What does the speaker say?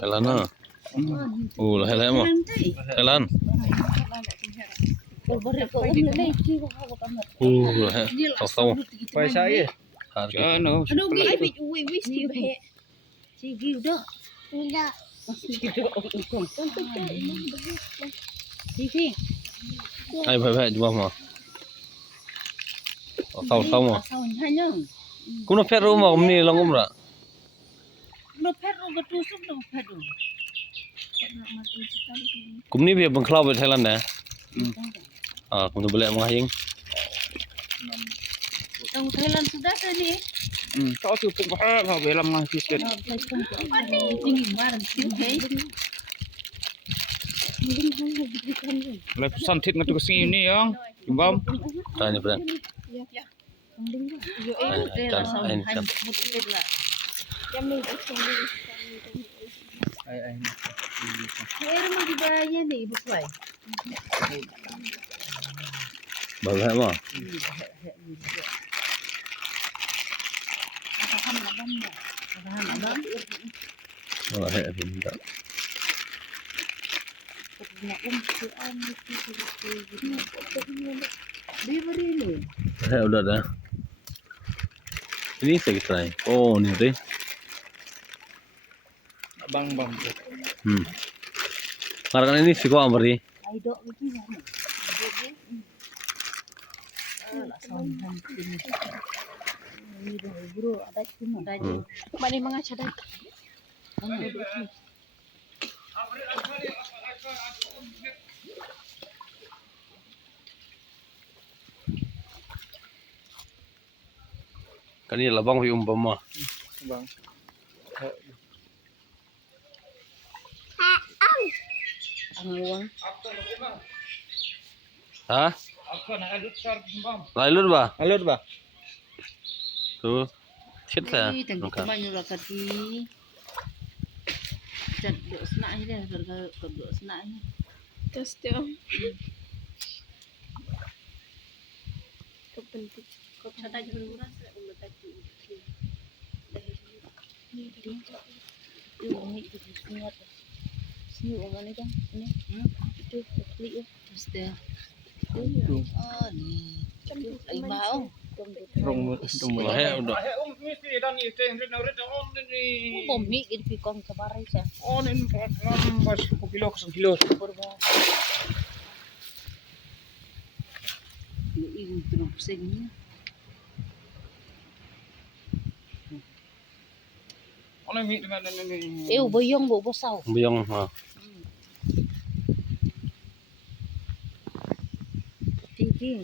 Thailand à? Ồ là Thailand mà. Thailand. Ồ là tàu sâu. Phải sai gì? Trời nó. Aduh, Sige dah. Sige. ai phải chụp mà. Tàu sâu mà. Cũng nó phết rồi mà hôm nay long cũng rồi. Nó phết rồi cái tu súc nó phết rồi. Cũng ní việc bằng cloud về Thailand nè. Cũng tôi beli mga hayang. Tahu Thailand sudah tadi. Kau tu pun kau belam ngang fisket. Tinggi barang sini. Lai pesan tit ngatu kesini ni yang. Jumbam. Tanya friend. Air mah dibayar nih bukai. Baru hay mà. Rồi hệ thì mình đợi. Hệ udah dah. Ini sedikit lain. Oh ini deh. Bang. Karena ini sih kok amri. Mana mga cadat? Kan ini labang fi umpama. Bang. Ang uang. Hah? Aku nak alut sar jumbam. Lalu ba? Alut ba? Tuh. Chết à? Tengok banyak lah kati. Cat dok senak ni dah, kalau dok senak ni. Terus dia kepenting. Kau catat je dulu lah, saya umur tadi. Ini ingat. Sini orang ni kan, ini. Itu klik terus dia. Oh ni. Ai mau. Rong Rồi hệ udah. mesti dan itu yang red on ni. Bombi ini kong kabarai saya. On in bas kilo kilo. Ini terus sini. On mi dengan ni. Boyong bo bosau. Biyong ha. TV.